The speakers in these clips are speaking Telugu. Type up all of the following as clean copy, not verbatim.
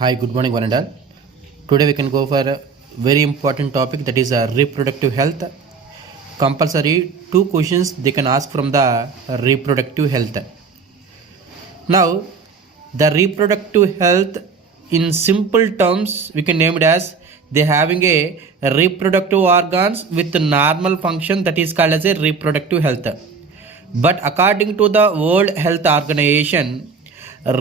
Hi, good morning, one and all. Today we can go for a very important topic, that is reproductive health. Compulsory 2 questions they can ask from the reproductive health. Now, the reproductive health in simple terms we can name it as they having a reproductive organs with normal function, that is called as a reproductive health. But according to the World Health Organization,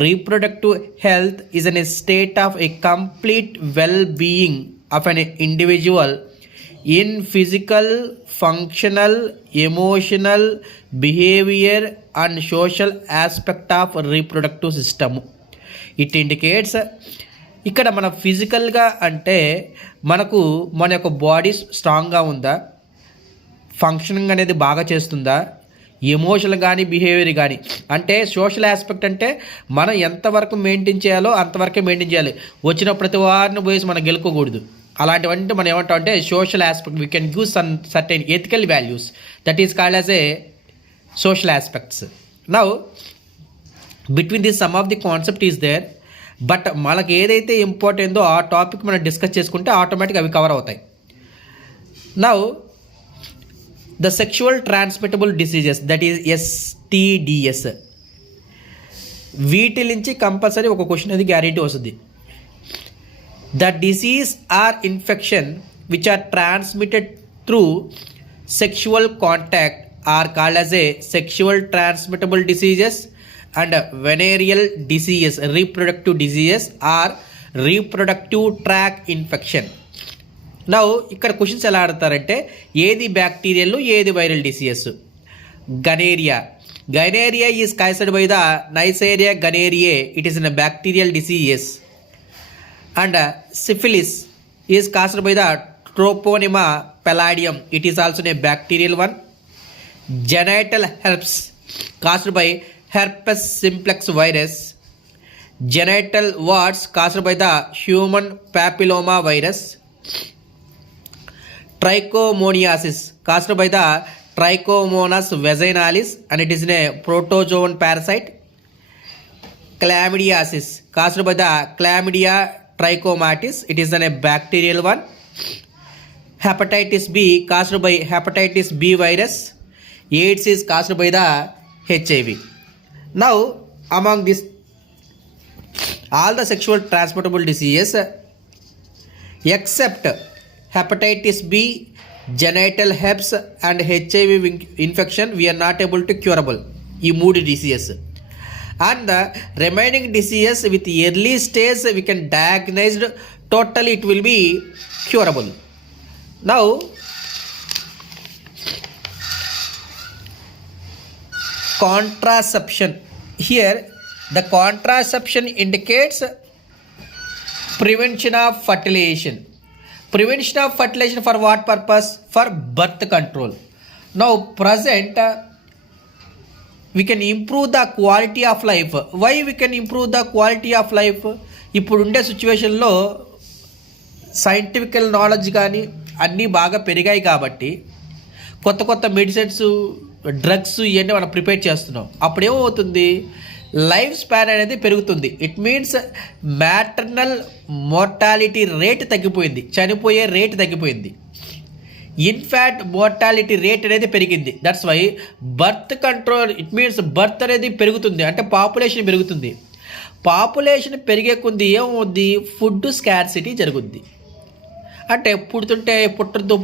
reproductive health is a state of a complete well-being of an individual in physical, functional, emotional, behavior and social aspect of reproductive system. It indicates ఇక్కడ మన ఫిజికల్గా అంటే మనకు మన యొక్క బాడీ స్ట్రాంగ్గా ఉందా, ఫంక్షనింగ్ అనేది బాగా చేస్తుందా, ఎమోషనల్ కానీ బిహేవియర్ కానీ, అంటే సోషల్ ఆస్పెక్ట్ అంటే మనం ఎంతవరకు మెయింటైన్ చేయాలో అంతవరకే మెయింటైన్ చేయాలి. వచ్చిన ప్రతి వారిని పోయేసి మనం గెలుకోకూడదు. అలాంటివంటే మనం ఏమంటాం అంటే social aspect, we can give certain ethical values, that is called as a social aspects. Now between this some of the concept is there, but మనకు ఏదైతే ఇంపార్టెంటో ఆ టాపిక్ మనం డిస్కస్ చేసుకుంటే ఆటోమేటిక్గా అవి కవర్ అవుతాయి. Now the sexual transmittable diseases, that is STDs, వీటి నుంచి కంపల్సరీ ఒక క్వశ్చన్ అది గ్యారెంటీ వస్తుంది. The disease or infection which are transmitted through sexual contact are called as a sexual transmittable diseases and venereal diseases, reproductive diseases or reproductive tract infection. Now ఇక్కడ క్వశ్చన్స్ ఎలా ఆడతారంటే ఏది బ్యాక్టీరియల్, ఏది viral diseases. Gonorrhoea is caused by the Neisseria gonorrhoeae, it is in bacterial diseases. And syphilis is caused by the Treponema pallidum, it is also a bacterial one. Genital herpes caused by herpes simplex virus. Genital warts caused by the human papilloma virus. Trichomoniasis caused by the Trichomonas vaginalis and it is a protozoan parasite. Chlamydiasis caused by the Chlamydia trichomatis, it is a bacterial one. Hepatitis B caused by hepatitis B virus. AIDS is caused by the HIV. Now among this all the sexual transmittable diseases except hepatitis B, genital herpes and HIV infection we are not able to curable ఈ మూడు diseases. and the remaining diseases with early stage we can diagnosed totally, it will be curable. Now contraception, here the contraception indicates prevention of fertilization. Prevention of fertilization for what purpose? For birth control. Now present we can improve the quality of life. Why we can improve the quality of life? ఇప్పుడు ఉండే సిచ్యువేషన్లో సైంటిఫికల్ నాలెడ్జ్ కానీ అన్నీ బాగా పెరిగాయి కాబట్టి కొత్త కొత్త మెడిసిన్స్, డ్రగ్స్ ఇవన్నీ మనం ప్రిపేర్ చేస్తున్నాం. అప్పుడేమవుతుంది, లైఫ్ స్పాన్ అనేది పెరుగుతుంది. It means maternal mortality rate తగ్గిపోయింది, చనిపోయే రేట్ తగ్గిపోయింది. ఇన్ఫాక్ట్ మోర్టాలిటీ రేట్ అనేది పెరిగింది. That's why birth control, it means birth అనేది పెరుగుతుంది, అంటే పాపులేషన్ పెరుగుతుంది. పాపులేషన్ పెరిగే కొద్ది ఏమవుద్ది, ఫుడ్ స్కార్సిటీ జరుగుద్ది. అంటే పుట్టద్దు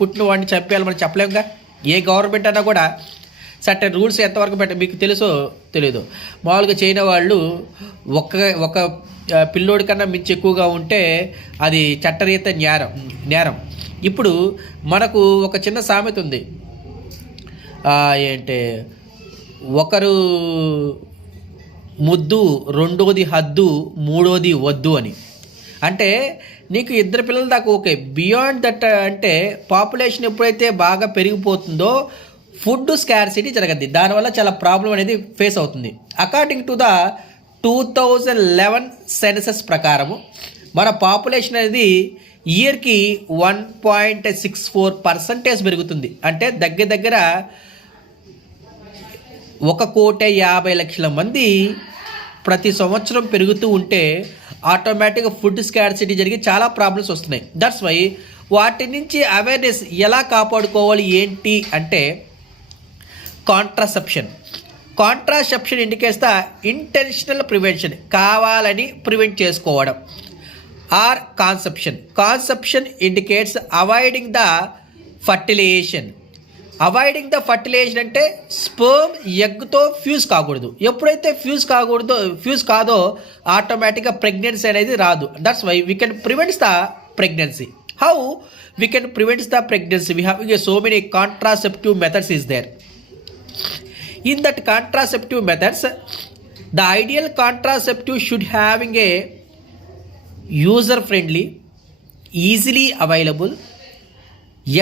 పుట్టిన వాడిని చంపేయాలి మనం చెప్పలేముగా. ఏ గవర్నమెంట్ అన్నా కూడా సర్టెన్ రూల్స్ ఎంతవరకు మీకు తెలుసో తెలియదు. మామూలుగా చైనా వాళ్ళు ఒక పిల్లోడి కన్నా మించి ఎక్కువగా ఉంటే అది చట్టరీత నేరం. ఇప్పుడు మనకు ఒక చిన్న సామెత ఉంది, ఏంటే ఒకరు ముద్దు, రెండోది హద్దు, మూడోది వద్దు అని. అంటే నీకు 2 పిల్లల దాకా ఓకే, బియాండ్ దట్ అంటే పాపులేషన్ ఎప్పుడైతే బాగా పెరిగిపోతుందో ఫుడ్ స్కార్సిటీ జరగద్ది, దానివల్ల చాలా ప్రాబ్లం అనేది ఫేస్ అవుతుంది. అకార్డింగ్ టు ద 2011 సెన్సస్ ప్రకారము మన పాపులేషన్ అనేది ఇయర్కి 1.64% పెరుగుతుంది. అంటే దగ్గర 1,50,00,000 మంది ప్రతి సంవత్సరం పెరుగుతూ ఉంటే ఆటోమేటిక్గా ఫుడ్ స్కార్సిటీ జరిగి చాలా ప్రాబ్లమ్స్ వస్తున్నాయి. దట్స్ వై వాటి నుంచి అవేర్నెస్ ఎలా కాపాడుకోవాలి ఏంటి అంటే contraception indicates the intentional prevention, కావాలని ప్రివెంట్ చేసుకోవడం. Or conception indicates avoiding the fertilization అంటే స్పర్మ్ ఎగ్తో ఫ్యూజ్ కాకూడదు. ఎప్పుడైతే ఫ్యూజ్ కాదో ఆటోమేటిక్గా ప్రెగ్నెన్సీ అనేది రాదు. That's why we can prevents the pregnancy. How we can prevents the pregnancy? We have so many contraceptive methods is there. In that contraceptive methods, the ideal contraceptive should having a user friendly, easily available,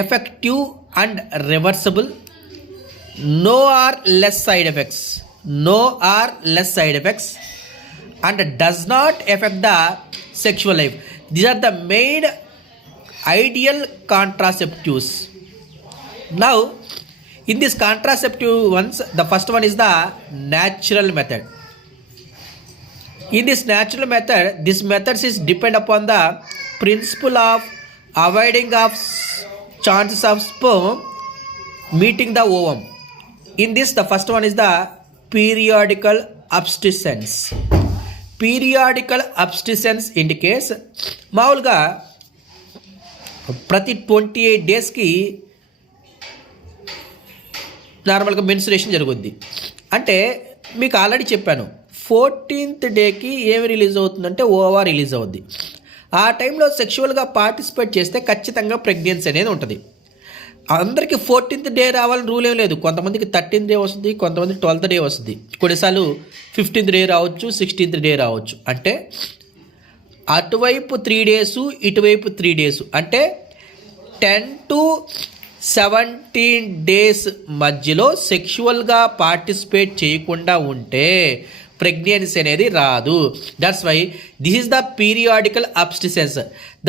effective and reversible, no or less side effects, and does not affect the sexual life. These are the main ideal contraceptives. Now in these contraceptive ones, the first one is the natural method. In this natural method, this method is depend upon the principle of avoiding of chances of sperm meeting the ovum. In this, the first one is the periodical abstinence. Periodical abstinence indicates మామూలుగా ప్రతి 28 డేస్కి నార్మల్గా మెన్సురేషన్ జరుగుద్ది. అంటే మీకు ఆల్రెడీ చెప్పాను, 14th డేకి ఏమి రిలీజ్ అవుతుందంటే ఓవా రిలీజ్ అవుద్ది. ఆ టైంలో సెక్షువల్గా పార్టిసిపేట్ చేస్తే ఖచ్చితంగా ప్రెగ్నెన్సీ అనేది ఉంటుంది. అందరికీ 14th డే రావాలని రూల్ ఏం లేదు. కొంతమందికి 13th డే వస్తుంది, కొంతమంది 12th డే వస్తుంది, కొన్నిసార్లు 15th డే రావచ్చు, 16th డే రావచ్చు. అంటే అటువైపు 3 డేసు, ఇటువైపు 3 డేసు, అంటే 10 to 17 డేస్ మధ్యలో సెక్షువల్గా పార్టిసిపేట్ చేయకుండా ఉంటే ప్రెగ్నెన్సీ అనేది రాదు. That's why this is the periodical abstinence.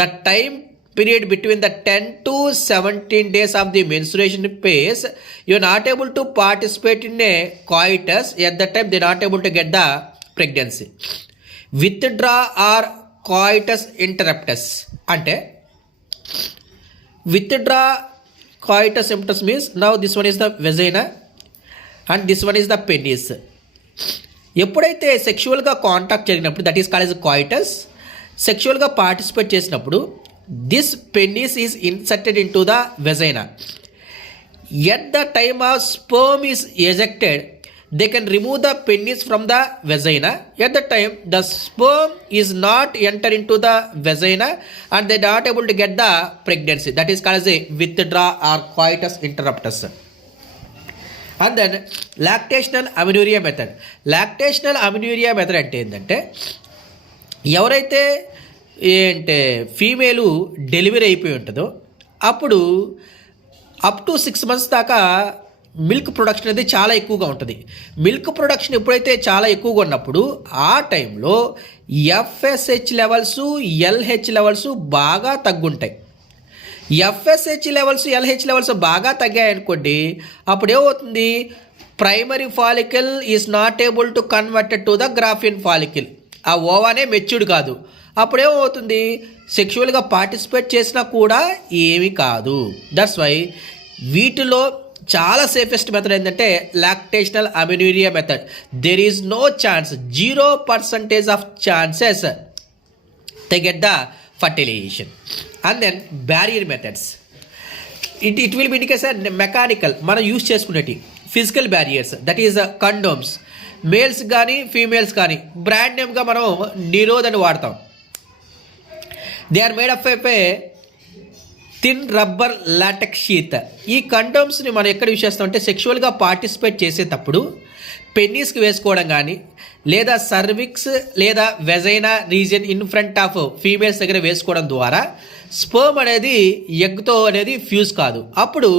The time period between the 10 to 17 days of the menstruation phase, you are not able to participate in a coitus. At that time, they are not able to get the pregnancy. Withdraw or coitus interruptus. Ante withdraw coitus interruptus means now this one is the vagina and this one is the penis. ఎప్పుడైతే సెక్షువల్గా కాంటాక్ట్ జరిగినప్పుడు, that is called as coitus, సెక్షువల్గా పార్టిసిపేట్ చేసినప్పుడు this penis is inserted into the vagina. At the time of sperm is ejected, they can remove the penis from the vagina. At the time the sperm is not enter into the vagina and they are not able to get the pregnancy. That is called as a withdraw or coitus interruptus. And then lactational amenorrhea method. Lactational amenorrhea method అంటే ఏంటంటే, ఎవరైతే ఏంటే ఫీమేలు డెలివరీ అయిపోయి ఉంటుందో అప్పుడు అప్ టు 6 months దాకా మిల్క్ ప్రొడక్షన్ అనేది చాలా ఎక్కువగా ఉంటుంది. మిల్క్ ప్రొడక్షన్ ఎప్పుడైతే చాలా ఎక్కువగా ఉన్నప్పుడు ఆ టైంలో ఎఫ్ఎస్హెచ్ లెవెల్స్, ఎల్హెచ్ లెవెల్స్ బాగా తగ్గుంటాయి. ఎఫ్ఎస్హెచ్ లెవెల్స్, ఎల్హెచ్ లెవెల్స్ బాగా తగ్గాయనుకోండి, అప్పుడు ఏమవుతుంది, primary follicle is not able to converted to the గ్రాఫియన్ follicle. ఆ ఓవానే మెచ్యూర్డ్ కాదు. అప్పుడేమవుతుంది, సెక్షువల్గా పార్టిసిపేట్ చేసినా కూడా ఏమీ కాదు. దట్స్ వై వీటిలో చాలా సేఫెస్ట్ మెథడ్ ఏంటంటే lactational amenorrhoea method. There is no chance, 0% of chances to get the fertilisation. And then barrier methods. It will be indication mechanical, మనం యూజ్ చేసుకునేటి physical barriers, that is condoms. Males కానీ ఫీమేల్స్ కానీ బ్రాండ్ నేమ్గా మనం నిరోధ్ అని వాడతాం. They are made of a thin rubber latex sheath. ఈ కండోమ్స్ని మనం ఎక్కడ యూజ్ చేస్తాం అంటే సెక్షువల్గా పార్టిసిపేట్ చేసేటప్పుడు పెన్నీస్కి వేసుకోవడం కానీ, లేదా సర్విక్స్ లేదా vagina region in front of females దగ్గర వేసుకోవడం ద్వారా స్పర్మ్ అనేది ఎగ్తో అనేది ఫ్యూజ్ కాదు. అప్పుడు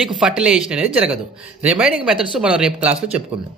నీకు ఫర్టిలైజేషన్ అనేది జరగదు. రిమైనింగ్ మెథడ్స్ మనం రేపు క్లాస్లో చెప్పుకుందాం.